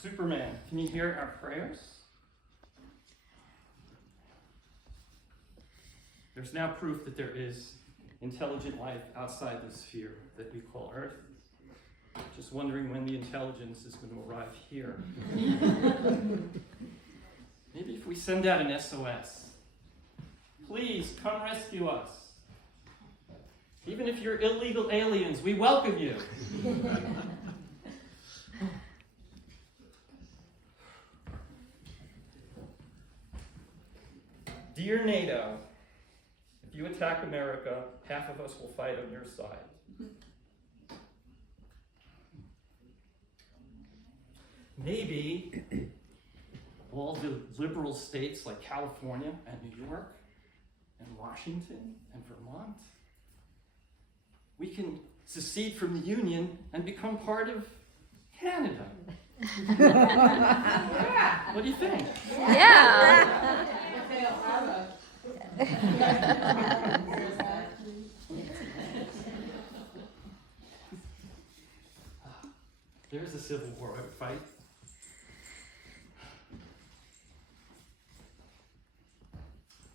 Superman, can you hear our prayers? There's now proof that there is intelligent life outside the sphere that we call Earth. Just wondering when the intelligence is going to arrive here. Maybe if we send out an SOS. Please come rescue us. Even if you're illegal aliens, we welcome you. Dear NATO, if you attack America, half of us will fight on your side. Maybe all the liberal states like California and New York and Washington and Vermont, we can secede from the Union and become part of Canada. Yeah. What do you think? Yeah. There's a civil war I would fight.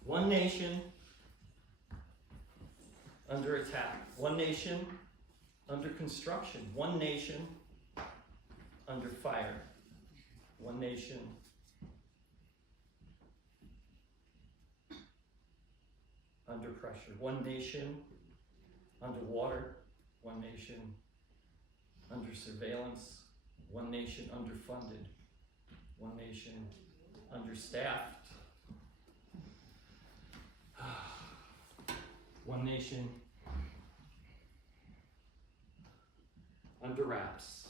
One nation under attack. One nation under construction. One nation under fire. One nation under pressure. One nation underwater. One nation under surveillance. One nation underfunded. One nation understaffed. One nation under wraps.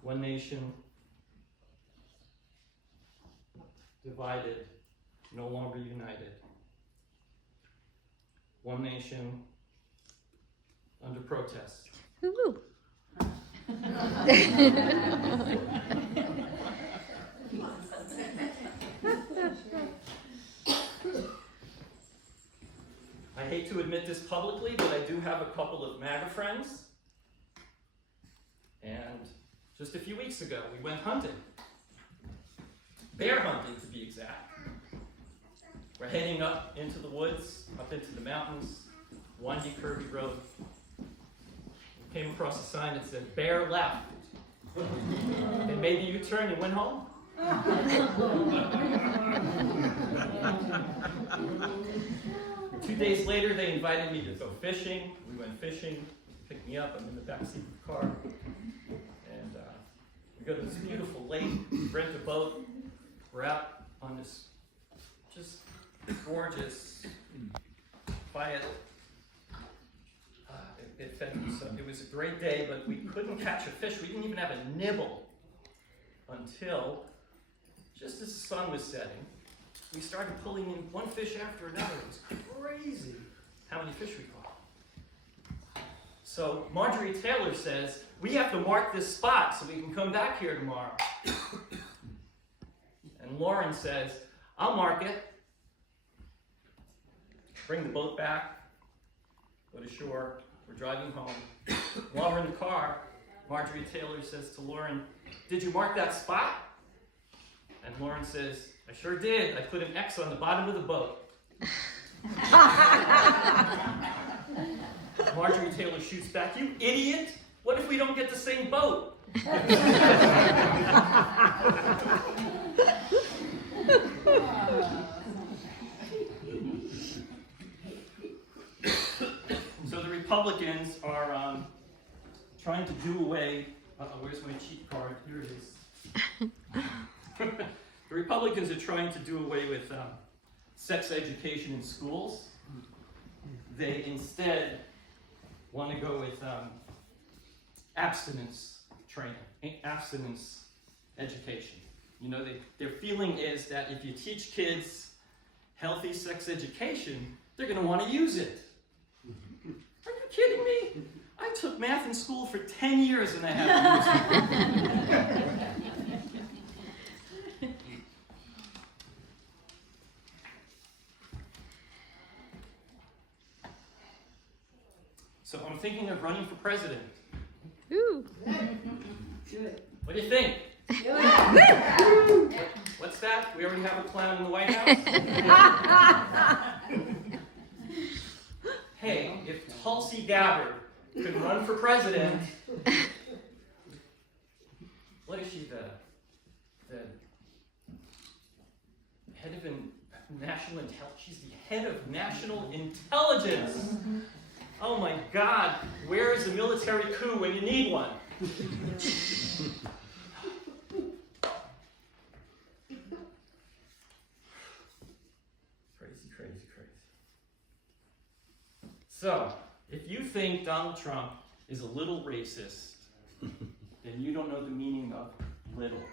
One nation divided, no longer united. One nation under protest. Woo-hoo. I hate to admit this publicly, but I do have a couple of MAGA friends. And just a few weeks ago, we went hunting. Bear hunting, to be exact. We're heading up into the woods, up into the mountains, windy, curvy road. We came across a sign that said, "Bear left." They made a U-turn and went home. 2 days later, they invited me to go fishing. We went fishing, picked me up. I'm in the back seat of the car. And we go to this beautiful lake, rent a boat. We're out on this just gorgeous, quiet, it was a great day, but we couldn't catch a fish. We didn't even have a nibble until just as the sun was setting. We started pulling in one fish after another. It was crazy how many fish we caught. So Marjorie Taylor says, we have to mark this spot so we can come back here tomorrow. And Lauren says, I'll mark it. Bring the boat back, go to shore. We're driving home. While we're in the car, Marjorie Taylor says to Lauren, did you mark that spot? And Lauren says, I sure did. I put an X on the bottom of the boat. Marjorie Taylor shoots back, you idiot! What if we don't get the same boat? So the Republicans are trying to do away, where's my cheat card? Here it is. The Republicans are trying to do away with sex education in schools. They instead want to go with abstinence training, abstinence education. You know, their feeling is that if you teach kids healthy sex education, they're going to want to use it. Are you kidding me? I took math in school for 10 years and I haven't used it. So I'm thinking of running for president. Ooh. What do you think? What's that? We already have a clown in the White House? Hey, if Tulsi Gabbard could run for president, what is she, the head of national intelligence? She's the head of national intelligence. Oh my God, where is a military coup when you need one? Crazy. So, if you think Donald Trump is a little racist, then you don't know the meaning of little.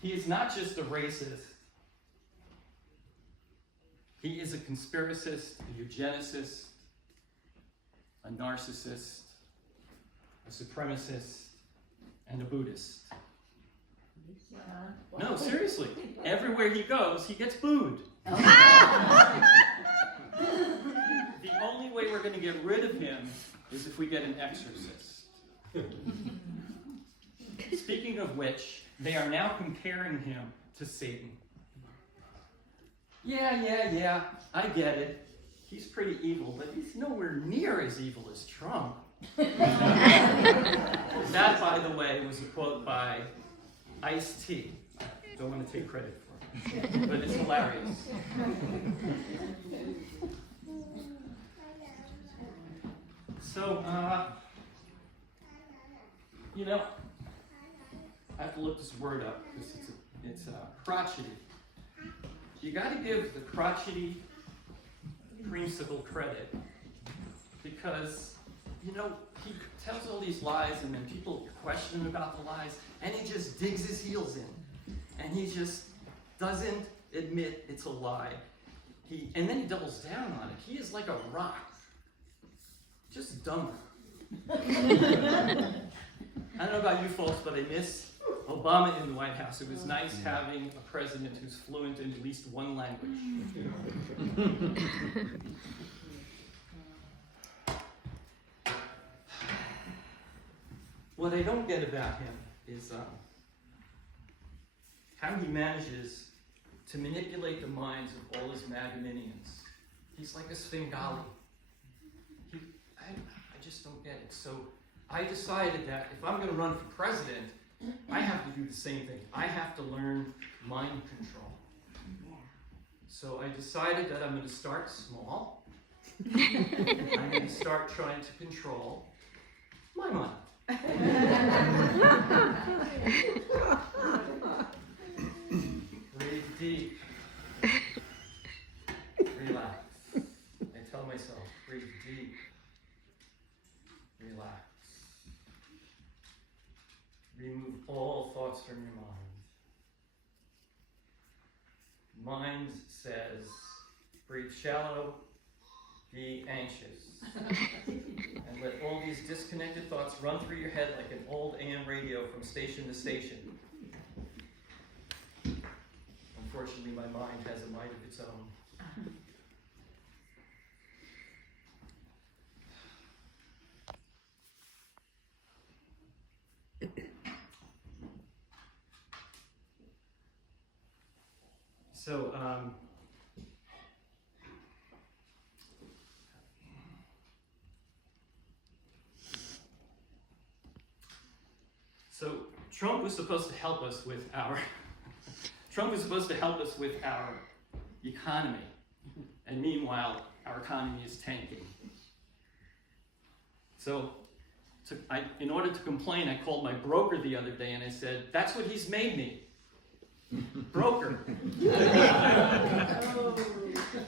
He is not just a racist. He is a conspiracist, a eugenicist, a narcissist, a supremacist, and a Buddhist. No, seriously. Everywhere he goes, he gets booed. The only way we're going to get rid of him is if we get an exorcist. Speaking of which, they are now comparing him to Satan. Yeah, I get it. He's pretty evil, but he's nowhere near as evil as Trump. That, by the way, was a quote by Ice-T. Don't want to take credit for it, but it's hilarious. So, I have to look this word up because it's crotchety. You got to give the crotchety creamsicle credit because, he tells all these lies and then people question him about the lies and he just digs his heels in and he just doesn't admit it's a lie. And then he doubles down on it. He is like a rock, just dumber. I don't know about you folks, but I miss Obama in the White House. It was nice having a president who's fluent in at least one language. What I don't get about him is how he manages to manipulate the minds of all his MAGA minions. He's like a Svengali. I just don't get it. So I decided that if I'm going to run for president, I have to do the same thing. I have to learn mind control. So I decided that I'm going to start small. I'm going to start trying to control my mind. Breathe deep. Relax. I tell myself, breathe deep. Relax. Remove all thoughts from your mind. Mind says, breathe shallow, be anxious. And let all these disconnected thoughts run through your head like an old AM radio from station to station. Unfortunately, my mind has a mind of its own. So Trump was supposed to help us with our economy, and meanwhile our economy is tanking. So in order to complain, I called my broker the other day and I said, "That's what he's made me. Broker.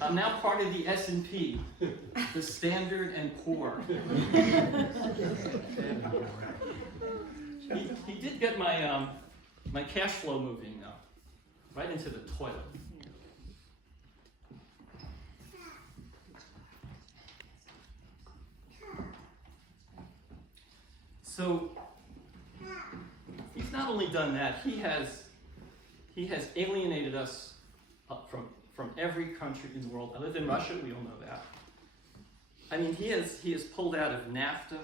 I'm now part of the S&P, the Standard and Poor." He did get my my cash flow moving right into the toilet. So he's not only done that, he has alienated us from every country in the world. I lived in Russia, we all know that. I mean, he has pulled out of NAFTA.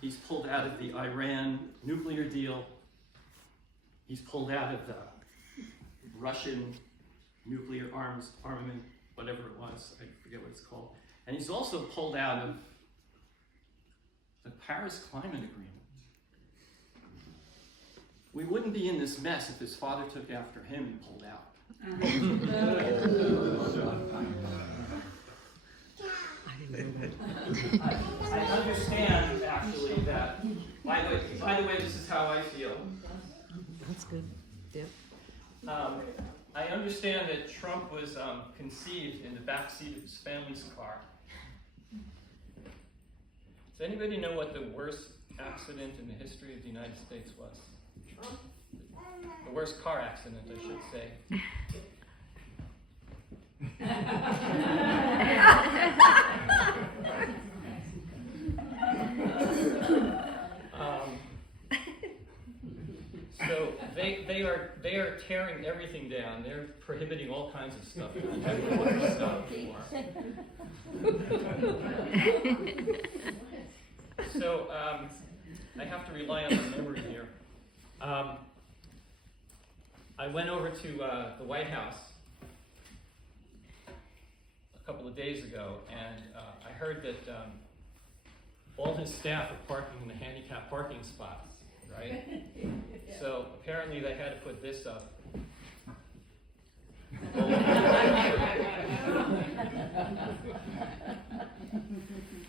He's pulled out of the Iran nuclear deal. He's pulled out of the Russian nuclear armament, whatever it was. I forget what it's called. And he's also pulled out of the Paris Climate Agreement. We wouldn't be in this mess if his father took after him and pulled out. I understand, actually, that, by the way, this is how I feel. That's good. Yep. I understand that Trump was conceived in the back seat of his family's car. Does anybody know what the worst accident in the history of the United States was? The worst car accident, I should say. So they are tearing everything down. They're prohibiting all kinds of stuff that we haven't ever stopped before. So I have to rely on my memory here. I went over to the White House a couple of days ago, and I heard that all his staff are parking in the handicapped parking spots, right? So apparently they had to put this up.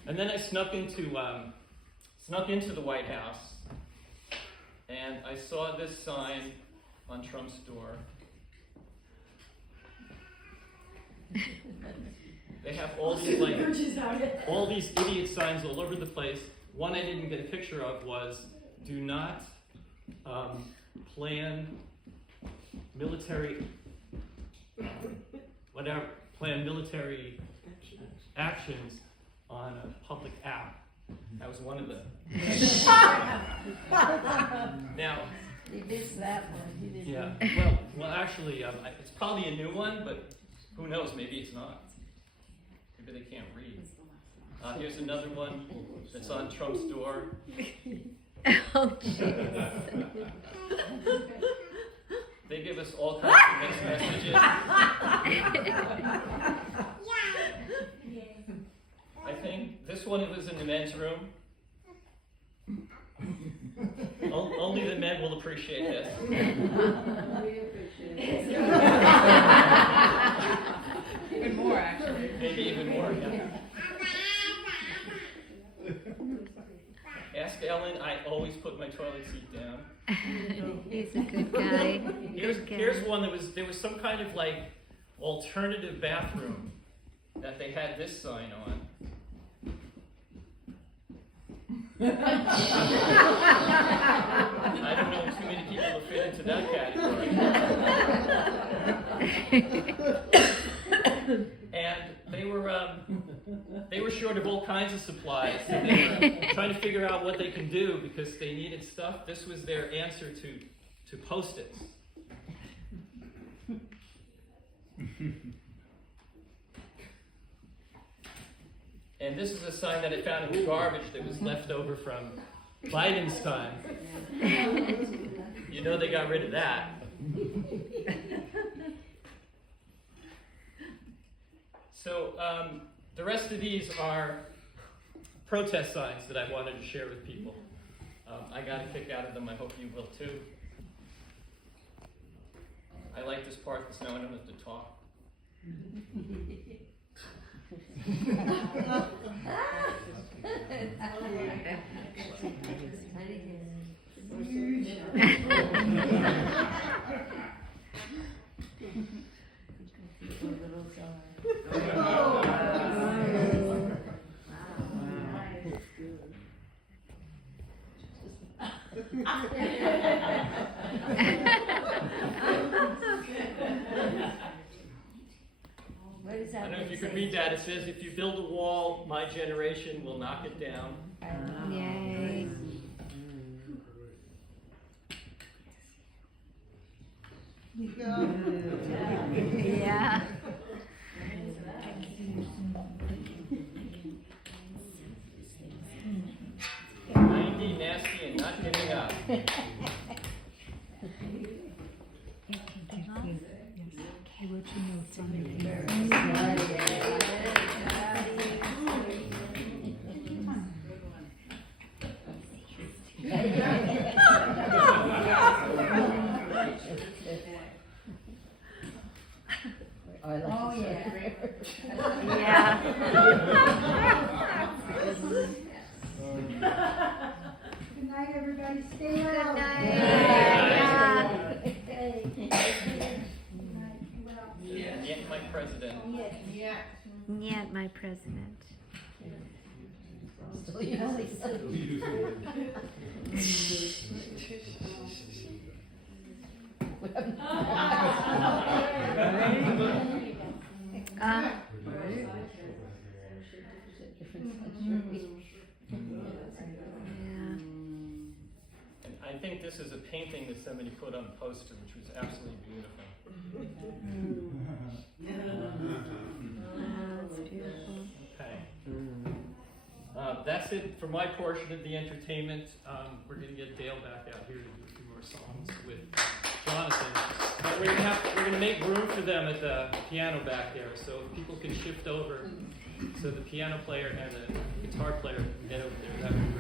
And then I snuck into the White House, and I saw this sign on Trump's door. They have all these idiot signs all over the place. One I didn't get a picture of was, "Do not plan military actions on a public app." That was one of them. Now, He missed that one. He didn't. yeah. Well, actually, it's probably a new one, but who knows? Maybe it's not. Maybe they can't read. Here's another one that's on Trump's door. Oh, jeez. They give us all kinds of mixed messages. I think this one was in the men's room. Only the men will appreciate this. Even more, actually. Maybe even more, yeah. Ask Ellen, I always put my toilet seat down. He's a good guy. Here's one there was some kind of like alternative bathroom that they had this sign on. I don't know too many people who fit into that category. And they were short of all kinds of supplies. So they were trying to figure out what they can do because they needed stuff. This was their answer to Post-its. And this is a sign that I found in the garbage that was left over from Biden's time. You know they got rid of that. So the rest of these are protest signs that I wanted to share with people. I got a kick out of them. I hope you will too. I like this part because now I don't have to talk. I don't know if you could read that. It says, "If you build a wall, my generation will knock it down." Yay. Yeah. I wrote your notes on your paper. Oh, yeah. Yeah. Good night, everybody. Stay Good well. night. Yeah. Hey. Good night. Well, Yeah, my president. yes. Yeah. Nyet, my president. Yeah. And I think this is a painting that somebody put on a poster, which was absolutely beautiful. Oh, that's beautiful. Okay. That's it for my portion of the entertainment. We're going to get Dale back out here to do a few more songs with Jonathan. But we're going to make room for them at the piano back there, so if people can shift over, so the piano player and the guitar player can get over there. That would be